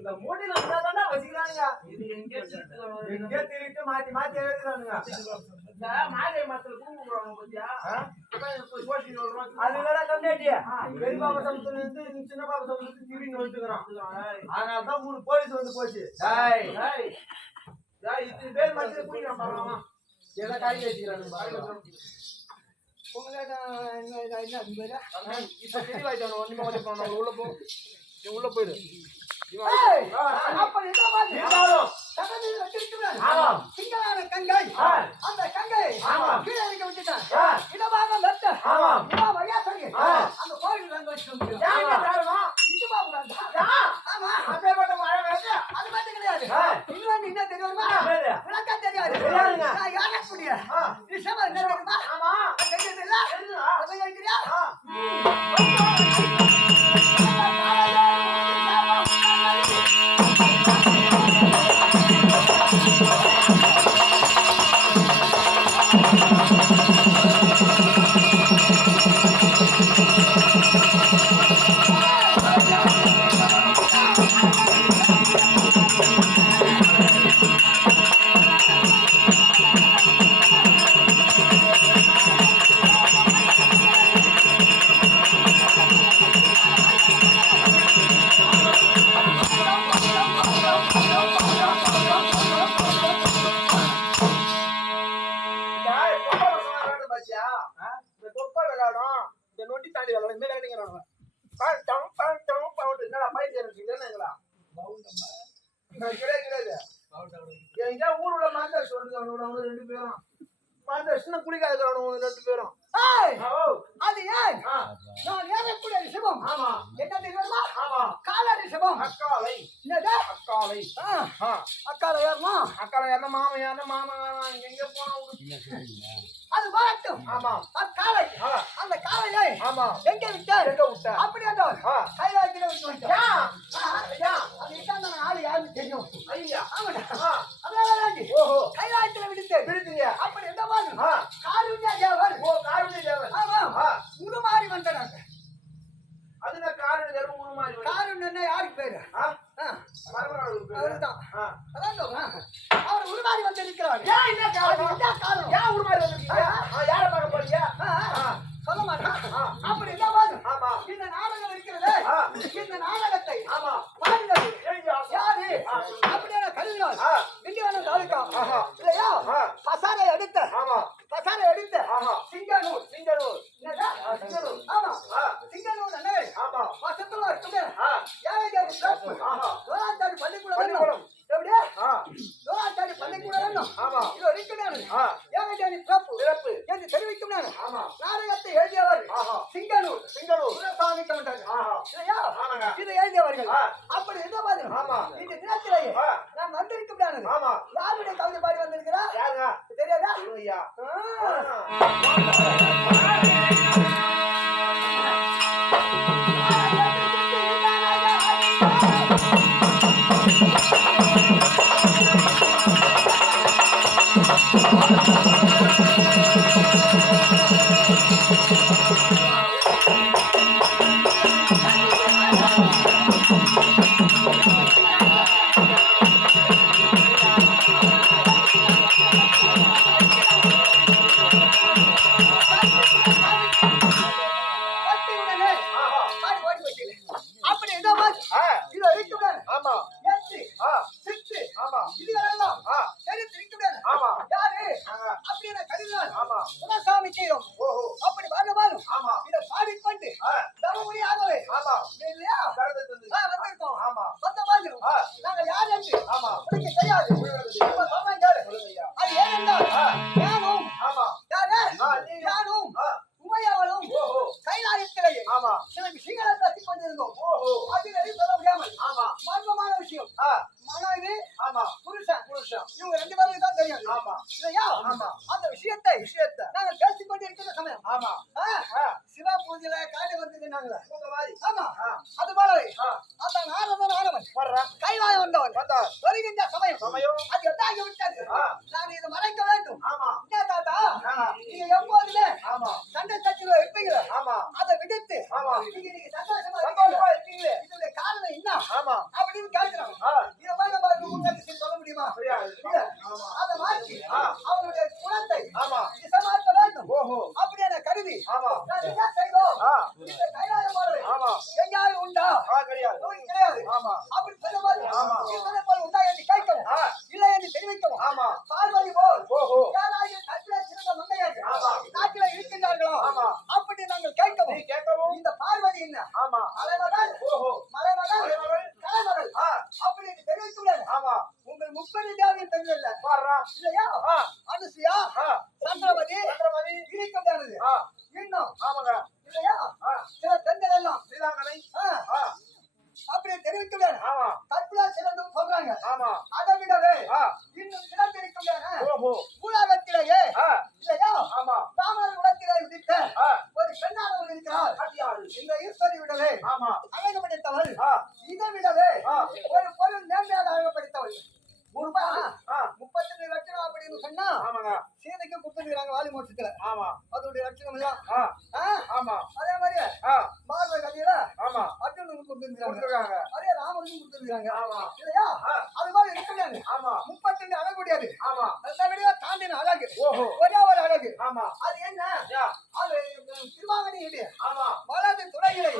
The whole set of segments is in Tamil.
இந்த மூடில இருந்தா வச்சிக்கிறானுங்க. இது எங்கே திருட்டு மாத்தி மாத்தி எழுதுறானுங்க. மாலை மாசத்துல கூப்பிடுறாங்க பத்தியா? அது இல்லடா கம்மியாட்டியா? பெரிய பாபா சமத்துல இருந்து சின்ன பாபா சமத்துல திடீர்னு வந்துக்கிறான். அதனாலதான் 3 போலீஸ் வந்து போச்சு. இது பேர் மத்தியில குடிக்கிறான் பாருங்க. எதை காய் வச்சுக்கிறானுங்க. உள்ள போயிடு. அந்த கங்கை கீழே இருக்க விட்டுட்டான். இடமாக வெட்ட அந்த கோயில் அங்க வச்சு அது மட்டும் கிடையாது. இன்னொன்னு என்ன தெரியுமா? விளக்கம் தெரியாது. யார முடிய விஷமா என்ன தெரியுமா? ஆமா தெரியுதுல்ல? ஊருல மாந்தர்ஸ் வந்து 2 பேரும் மாந்தர்ஸ்னா குளிக்காத 2 பேரும். அது ஏன் நான் ஏறக்கூடிய ரிஷபம். ஆமா என்ன தெரியுமா? ஆமா கால ரிஷபம். அக்காலை என்னது? அக்காலை. அக்காலை ஏறமா? அக்காலை ஏறனா மாமா ஏறனா மாமா எங்க போனா அது வரட்டும். ஆமா அக்காலை. அந்த காலையை ஆமா எங்க விட்டார்? எங்க விட்டார்? அப்படி என்றால் கைலாயத்திலே விட்டு வந்தார். அது இட்டான ஆளு யாருக்கு தெரியும்? ஐயா ஆமாடா. அதனால ஓஹோ கைலாயத்திலே விடுத்தீங்க. அப்படி எந்த மாதிரி காருண்ய தேவர். ஓ காருண்ய தேவர். ஆமா உருமாறி வந்தாங்க. அதுனா காருண்ய தேவர் உருமாறி வந்தார். காருண்யன்னா யாருக்கு பேரு? அவர்தான். அதான் அவர் உருமாறி வந்திருக்கிறார். ஏன் என்ன காரணம்? என்ன காரணம்? ஏன் உருமாறி வந்திருக்கீங்க? யாரை பார்க்க போறீங்க? சொல்ல மாட்டேன். அப்படி என்ன ஆமா இந்த நாடகம் இருக்கிறது. இந்த நாடகத்தை ஆமா பாருங்கள் யாரு அப்படியே கருதினார். திண்டிவனம் தாலுகா இல்லையா? பசாரை எடுத்த ஆமா பசாரை எடுத்த சிங்கனூர். என்னடா சிங்கனூர்? ஆமா சிங்கனூர் அண்ணே. ஆமா வசத்துல இருக்குது. யாரையாவது ஸ்டாப் தோராத்தாடி பள்ளிக்கூடம் எப்படியே தோராத்தாடி பள்ளிக்கூடம் வேணும். ஆமா இது இருக்கிறாரு. யாரையாவது சிறப்பு என்று தெரிவிக்கும் நான். ஆமா நாடகத்தை எழுதியவர் சிங்கனூர் சாமி கண்டாங்க. இல்லையா? இதை எழுதியவர்கள். அப்படி என்ன மாதிரி இந்த தினத்திலேயே நான் வந்திருக்கும். ஆமா யாருடைய கவிதை பாடி வந்திருக்கிறா? தெரியாதா? ஐயா அப்படின்னு கேட்கிறோம். அப்படி சொல்லும்போது இதனை போல் உண்டா என்று கேட்கவும் இல்லை என்று தெரிவிக்கவும் பார்வதி போல் யாராவது கற்பிலே சிறந்த மங்கையர்கள் நாட்டிலே இருக்கின்றார்களோ அப்படி நாங்கள் கேட்கவும் இந்த பார்வதி என்ன மலைமகள் கலைமகள் அப்படி என்று தெரிவித்துள்ளது உங்கள் முப்பது தேவையும் தெரியல இல்லையா அனுசுயா சந்திரமதி இருக்கின்றது இன்னும் இல்லையா சில பெண்கள் எல்லாம் அப்படி தெரிவித்துள்ளேன் கற்பிலா சிறந்து சொல்றாங்க அதை விடவே இன்னும் சிறந்திருக்கின்றன ஊடகத்திலேயே இல்லையா தாமரை உலகத்திலே விதித்த ஒரு பெண்ணானவள் இருக்கிறார் இந்த ஈஸ்வரி விடவே அழகு படைத்தவள் இதை விடவே ஒரு பொருள் நேர்மையாக அழகுபடுத்தவள் 32 லட்சம் அப்படின்னு சொன்னா சீதைக்கு கொடுத்துருக்காங்க வாலி மோட்சத்துல அதோடைய லட்சணம் எல்லாம் அதே மாதிரி பாரத கதையில அர்ஜுனுக்கு கொடுத்துருக்காங்க அதே ராமனுக்கும் கொடுத்துருக்காங்க இல்லையா அது மாதிரி இருக்கிறாங்க 32 அழகுடையது அதை விட தாண்டின அழகு ஒரே ஒரு அழகு அது என்ன அது திருவாங்கனி வலது துறையிலே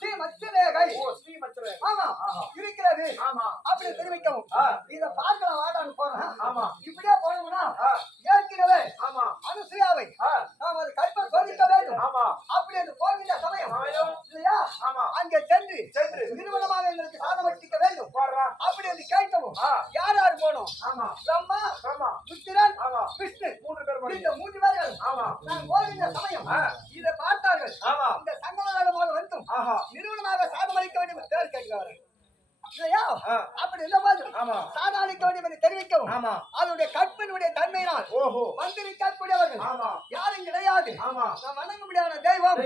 ஸ்ரீ மச்சரேகை இருக்கிறது அப்படி தெரிவிக்கவும் இத பார்க்கலாம் வாடான்னு போறேன் இப்படியே போனோம்னா ஏற்கனவே அனுசுயாவை நாம் அது கற்ப சோதிக்க வேண்டும் அப்படி என்று போகின்ற சமயம் இல்லையா அங்கே சென்று நிறுவனமாக எங்களுக்கு சாதமளிக்க வேண்டும் அப்படி என்று கேட்கவும் யார் யார் போனோம் பிரம்மா புத்திரன் விஷ்ணு 3 பேர் இந்த 3 பேர்கள் நான் போகின்ற சமயம் இதை பார்த்தார்கள் இந்த சங்கமநாதமாக வந்தும் நிறுவனமாக சாதமளிக்க வேண்டும் என்று பேர் கேட்கிறார்கள் இல்லையா அப்படி இல்ல போது சாதாளிக்க வேண்டும் என்று தெரிவிக்கவும் அதனுடைய கற்பினுடைய தன்மையினால் வந்திருக்கக்கூடியவர்கள் யாரும் கிடையாது நாம் வணங்க முடியாத தெய்வம்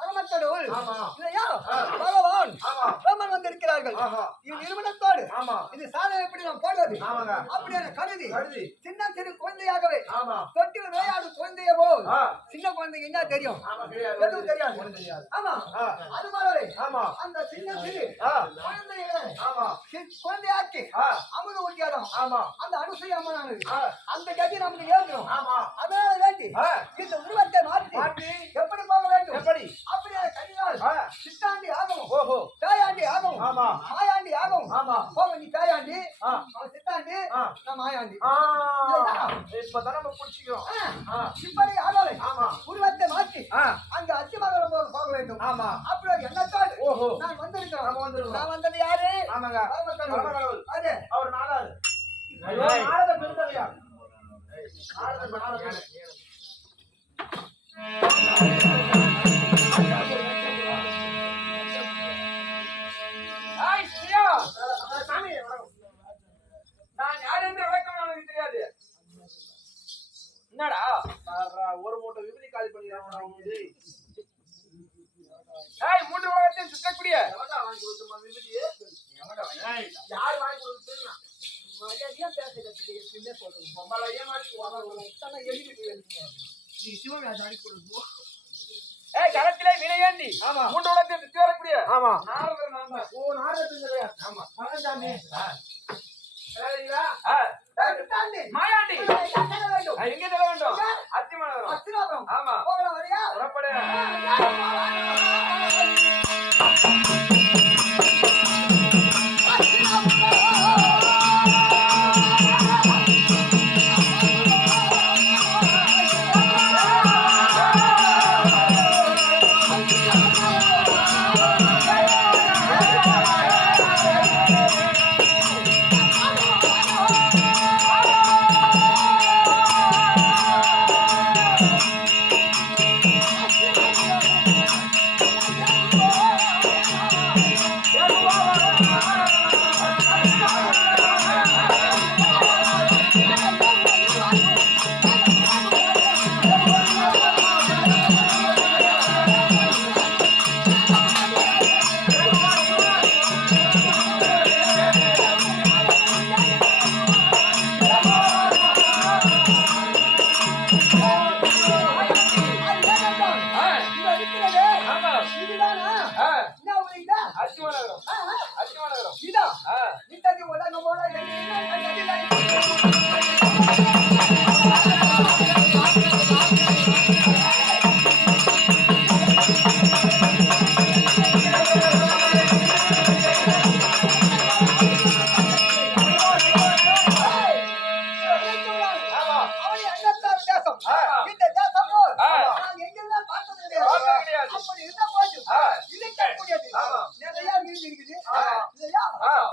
பரமக்கடவுள் இல்லையா பகவான் பிரம்மன் வந்திருக்கிறார்கள் இது நிறுவனத்தோடு இது சாதனை எப்படி நாம் போடுவது அப்படி என கருதி சின்ன சிறு குழந்தையாகவே தொட்டில் விளையாடு குழந்தைய போல் சின்ன குழந்தைக்கு என்ன தெரியும் எதுவும் தெரியாது அது போலவே அந்த சின்ன சிறு குழந்தைகளை குழந்தையாக்கி அமுத ஊட்டியாடும் அந்த அனுசூய அம்மனானது அந்த கதி நமக்கு ஏற்கிறோம் அதனால வேண்டி இந்த உருவத்தை மாற்றி எப்படி போக வேண்டும் அப்படியே கனியால் சித்தாண்டி ஆகவும் தாயாண்டி ஆகவும் மாயாண்டி ஆகவும் போக நீ தாயாண்டி சித்தாண்டி நான் மாயாண்டி இப்பதான் நம்ம பிடிச்சிக்கிறோம் இப்படி ஆகவே உருவத்தை மாற்றி அங்க அத்திமங்கலம் போக வேண்டும் அப்படி எண்ணத்தோடு நான் வந்திருக்கிறேன் நான் வந்தது யாரு அவர் நாலாவது நாரத பெருந்தவையா நான் யார் என்று விளக்கம் எனக்கு தெரியாது என்னடா ஒரு மூட்டை விபதி காலி பண்ணி 3 உலகத்தையும் சுற்றக்கூடிய யார் வாங்கி கொடுத்து மரியாதையா பேசுறதுக்கு சொல்றேன் பொம்பளையே களத்திலே வினையாண்டி 3 உலகத்தை சுற்றி வரக்கூடிய மாயாண்டி எங்க செல்ல வேண்டும் அத்திமங்கலம் ஆமா புறப்படு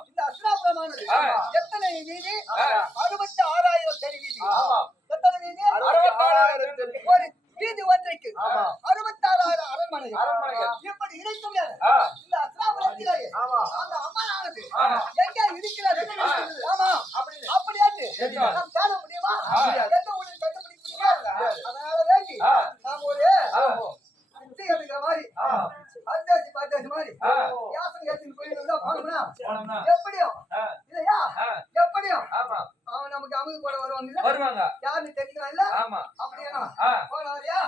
இந்த அஸ்தினாபுரமானது எத்தனை வீதி? 66,000 தெரு வீதி. எத்தனை வீதி? 66,000 தெரு. ஒரு வீதி ஒன்றைக்கு 66,000 அரண்மனைகள். இப்படி இருக்கும் இந்த அஸ்தினாபுரத்திலே அந்த அம்மனானது எங்கே இருக்கிறது? ஆமா, அப்படியாச்சு நாம் காண முடியுமா? எந்த ஊரில் கண்டுபிடிக்க முடியுமா? அதனால வேண்டி நாம் ஒரு எடுக்கிற மாதிரி பரதேசி மாதிரி யாசம் ஏற்றின்னு போயிட்டு போனோம்னா எப்படியும் இல்லையா? எப்படியும் அவன் நமக்கு அமுது போட வருவாங்க. யாருன்னு தெரிஞ்சுக்கலாம் இல்ல? அப்படியா போனாரியா?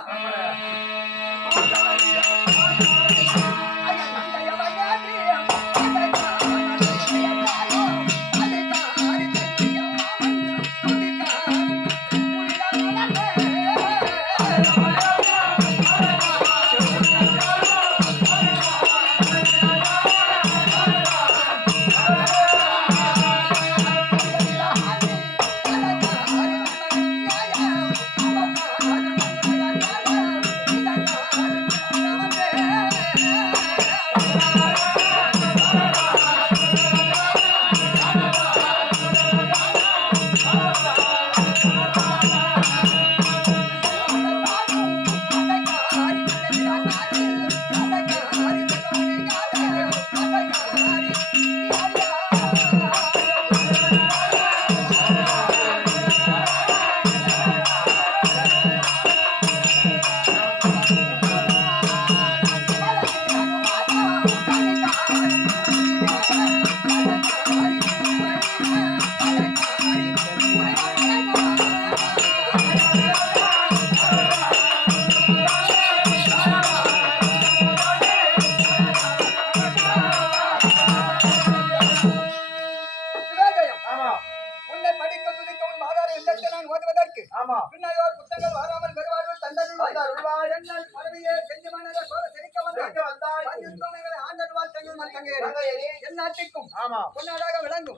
பின்னாயோர் புத்தங்கள் வராமல் பெறுவார்கள் தந்தருள்வாய் எங்கள் பதவியே செஞ்சமான சோழ செழிக்க வந்தார் ஆண்டருவாள் தங்கள் என் நாட்டுக்கும் பொன்னாடாக விளங்கும்.